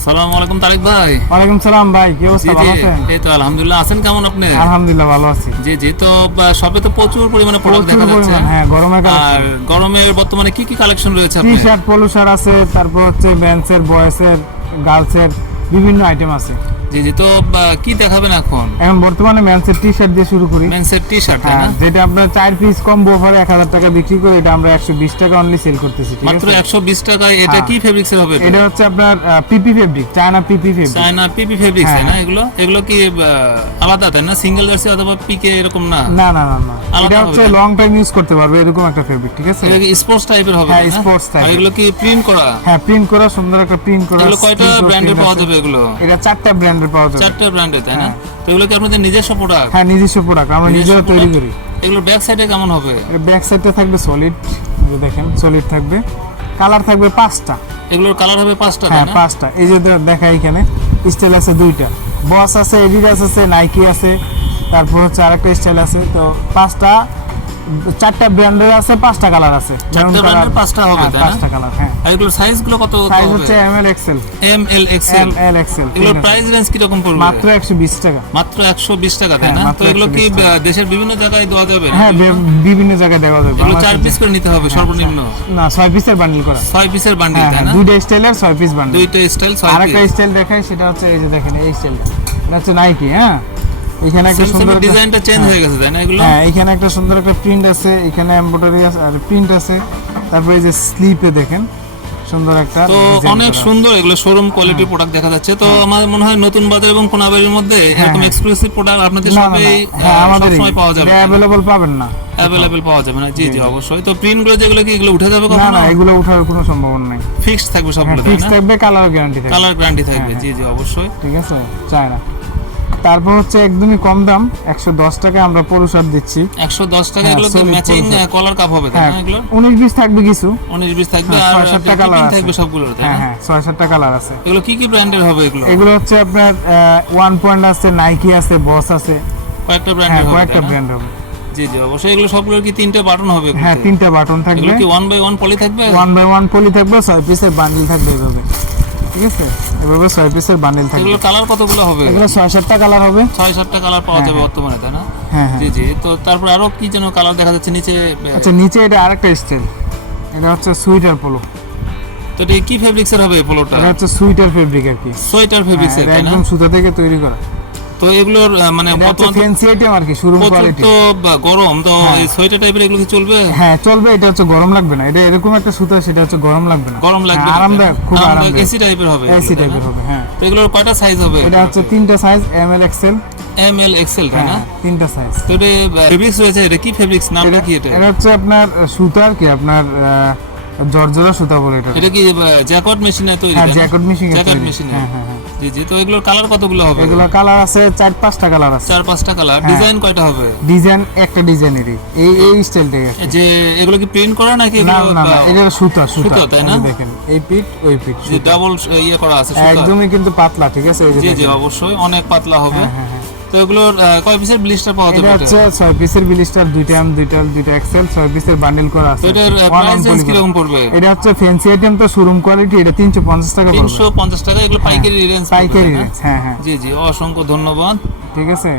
আসসালামু আলাইকুম তারেক ভাই। ওয়ালাইকুম সালাম ভাই, কি অবস্থা? ভালো আছেন? এই তো আলহামদুলিল্লাহ। আছেন কেমন আপনি? আলহামদুলিল্লাহ ভালো আছি। জি জি, তো শপে তো প্রচুর পরিমাণে প্রোডাক্ট দেখা যাচ্ছে। হ্যাঁ, গরমের আর গরমের বর্তমানে কি কি কালেকশন রয়েছে টি আপনার? শার্ট, পলো শার্ট আছে, তারপর হচ্ছে মেন্সের, বয়েসের, গার্লসের বিভিন্ন আইটেম আছে। জি জি, তো কি দেখাবেন এখন? এখন বর্তমানে মেন্সের টি শার্ট দিয়ে শুরু করি। মেন্সের টি শার্ট, তাই না? যেটা আমরা 4 পিস কম্বো অফারে 1000 টাকা বিক্রি করে, এটা আমরা 120 টাকা অনলি সেল করতেছি। ঠিক মাত্র আছে, 120 টাকায়। এটা কি ফেব্রিক্সের হবে? এটা হচ্ছে আপনার পিপি ফেব্রিক, চায়না পিপি ফেব্রিক। চায়না পিপি ফেব্রিক্স, তাই না? এগুলো কি আলাদা, তাই না? সিঙ্গেল জার্সি অথবা পিকে এরকম না? না না না না, এটা হচ্ছে লং টাইম ইউজ করতে পারবে এরকম একটা ফেব্রিক। ঠিক আছে, এটা কি স্পোর্টস টাইপের হবে? হ্যাঁ, স্পোর্টস টাইপ। আর এগুলো কি প্রিন্ট করা? হ্যাঁ, প্রিন্ট করা, সুন্দর একটা প্রিন্ট করা। এগুলো কয়টা ব্র্যান্ডের পাওয়া যাবে এগুলো? এটা 4টা ব্র্যান্ডের পাওয়া যাবে। 4টা ব্র্যান্ডের, তাই না? তো এগুলো কি আপনাদের নিজস্ব প্রোডাক্ট? হ্যাঁ, নিজস্ব প্রোডাক্ট, আমরা নিজেরা তৈরি করি। এগুলো ব্যাক সাইডে কেমন হবে? ব্যাক সাইডে থাকবে সলিড, দেখেন সলিড থাকবে, কালার থাকবে 5টা। এগুলোর কালার হবে 5টা, হ্যাঁ, তাই না? 5টা। এই যে দেখা এখানে স্টাইল আছে 2টা, বস আছে, এডিডাস আছে, নাইকি আছে, তারপর হচ্ছে আরেকটা স্টাইল আছে। তো 5টা, 4টা ব্র্যান্ডের আছে, 5টা কালার আছে। 4টা ব্র্যান্ডের 5টা হবে, তাই না? 5টা কালার, হ্যাঁ। আর এগুলোর সাইজ গুলো কত সাইজ হবে? হচ্ছে M L XL. M L XL. এগুলোর প্রাইস রেঞ্জ কি রকম পড়বে? মাত্র 120 টাকা। মাত্র 120 টাকা, তাই না? হ্যাঁ, তো এগুলো কি দেশের বিভিন্ন জায়গায় দেওয়া যাবে? হ্যাঁ, বিভিন্ন জায়গায় দেওয়া যাবে। এগুলো 4 পিস করে নিতে হবে সর্বনিম্ন? না, 6 পিসের বান্ডেল করা। 6 পিসের বান্ডিল, তাই না? 2টা স্টাইলের 6 পিস বান্ডেল। 2টা স্টাইল 6 আরেকটা পিস। স্টাইল দেখাই, সেটা হচ্ছে এই যে দেখেন এই স্টাইলটা, এটা হচ্ছে নাইকি। হ্যাঁ, এখানে একটা সুন্দর ডিজাইনটা চেঞ্জ হয়ে গেছে, তাই না? এগুলো হ্যাঁ, এখানে একটা সুন্দর একটা প্রিন্ট আছে, এখানে এমব্রয়ডারি আছে আর প্রিন্ট আছে। তারপরে এই যে স্লিপে দেখেন সুন্দর একটা তো design অনেক করা। সুন্দর এগুলো শোরুম কোয়ালিটির প্রোডাক্ট দেখা যাচ্ছে। তো আমার মনে হয় নতুন বাজার এবং কোনাবাড়ির মধ্যে এরকম এক্সক্লুসিভ প্রোডাক্ট আপনাদের না, না, সবই না, হ্যাঁ, আমাদের সময় পাওয়া যাবে। অ্যাভেলেবল পাবেন না, অ্যাভেলেবল পাওয়া যাবে না? জি জি, অবশ্যই। তো প্রিন্ট গুলো যেগুলো কি এগুলো উঠে যাবে না কখনো? না, এগুলো ওঠার কোনো সম্ভাবনা নাই। ফিক্সড থাকবে সবগুলো, তাই ফিক্স না? থাকবে, কালার গ্যারান্টি থাকবে। কালার গ্যারান্টি থাকবে, জি জি, অবশ্যই। ঠিক আছে, চায় না। তারপর হচ্ছে একদমই কম দাম, 110 টাকা আমরা পুরুষার দিচ্ছি। 110 টাকা। এগুলো কি ম্যাচিং কলার কাপ হবে, তাই না? এগুলো 19-20 থাকবে কিছু, 19-20 থাকবে। হ্যাঁ, আর 6-7টা কালার থাকবে সবগুলোর, তাই হ্যাঁ না? হ্যাঁ, 6-7টা কালার আছে। এগুলো কি কি ব্র্যান্ডের হবে এগুলো? এগুলো হচ্ছে আপনার 1 পয়েন্ট আছে, নাইকি আছে, বস আছে, কয়েকটা হ্যাঁ, ব্র্যান্ডের হবে, কয়েকটা তাই না? ব্র্যান্ড হবে। জি জি, অবশ্যই। এগুলো সবগুলোর কি 3টে বাটন হবে? হ্যাঁ, 3টা বাটন থাকবে। এগুলো কি 1 বাই 1 পলি থাকবে? 1 বাই 1 পলি থাকবে, 6 পিসের বান্ডেল থাকবে এভাবে। ঠিক আছে, এভাবে 6 পিসের বান্ডেল থাকবে। এগুলো কালার কতগুলো হবে? এগুলো 6-7টা কালার হবে। 6-7টা কালার পাওয়া যাবে বর্তমানে, তাই না? হ্যাঁ হ্যাঁ। জি জি। তো তারপর আরো কি যেন কালার দেখা যাচ্ছে নিচে? আচ্ছা, নিচে এটা আরেকটা স্টাইল, এটা হচ্ছে সুইটার পোলো। তো এটা কি ফেব্রিক্সের হবে পোলোটা? এটা হচ্ছে সুইটার ফেব্রিক আর কি, সোয়েটার ফেব্রিক্সের, এটা তাই না? একদম সুতা থেকে তৈরি করা। তো এগুলোর মানে এটা হচ্ছে বর্তমান ফ্যান্সি আইটেম আর কি, শোরুম প্রচুর কোয়ালিটি। তো গরম, তো এই সোয়েটার টাইপের এগুলো কি চলবে? হ্যাঁ, চলবে। এটা হচ্ছে গরম লাগবে না, এটা এরকম একটা সুতা, সেটা হচ্ছে গরম লাগবে না, গরম লাগবে হ্যাঁ, না, আরামদায়ক, খুব আরামদায়ক। এসি টাইপের হবে, এসি টাইপের হবে। হ্যাঁ, তো এগুলোর কয়টা সাইজ হবে? এটা হচ্ছে 3টা size, M L XL. M L XL, তাই না? 3টা সাইজ। তো এটা ফেব্রিক্স রয়েছে, এটা কি ফেব্রিক্স, নামটা কি এটা? এটা হচ্ছে আপনার সুতা আর কি, আপনার জর্জরা সুতা বলে এটা। এটা কি জ্যাকট মেশিনে তৈরি? হ্যাঁ, জ্যাকট মেশিনে। জ্যাকট মেশিনে। হ্যাঁ হ্যাঁ হ্যাঁ। জি জি। তো এগুলোর কালার কতগুলো হবে? এগুলো কালার আছে 4-5টা কালার আছে। 4-5টা কালার। ডিজাইন কয়টা হবে? ডিজাইন একটা ডিজাইনেরই, এই স্টাইলটাই আছে। যে এগুলো কি প্রিন্ট করা নাকি না এগুলো না না, এটা সুতা, সুতা, তাই না? দেখেন এই পিট ওই পিট, যে ডাবল ইয়ে করা আছে সুতা? একদমই কিন্তু পাতলা। ঠিক আছে, এই যে জি জি, দেখেন। অবশ্যই অনেক পাতলা হবে। হ্যাঁ হ্যাঁ। তো এগুলোর কয় পিসের ব্লিস্টার পাওয়া যাবে? এটা হচ্ছে 6 পিসের ব্লিস্টার, 2টা এম, 2টা এক্সেল, 6 পিসের বান্ডেল করা আছে। তো এটার প্রাইস রেঞ্জ কি রকম পড়বে? এটা হচ্ছে ফ্যান্সি আইটেম, তো শোরুম কোয়ালিটি, এটা 350 টাকা পড়বে। 350 টাকা। এগুলো পাইকারি রেঞ্জ? পাইকারি রেঞ্জ, হ্যাঁ হ্যাঁ। জি জি, অসংখ্য ধন্যবাদ। ঠিক আছে।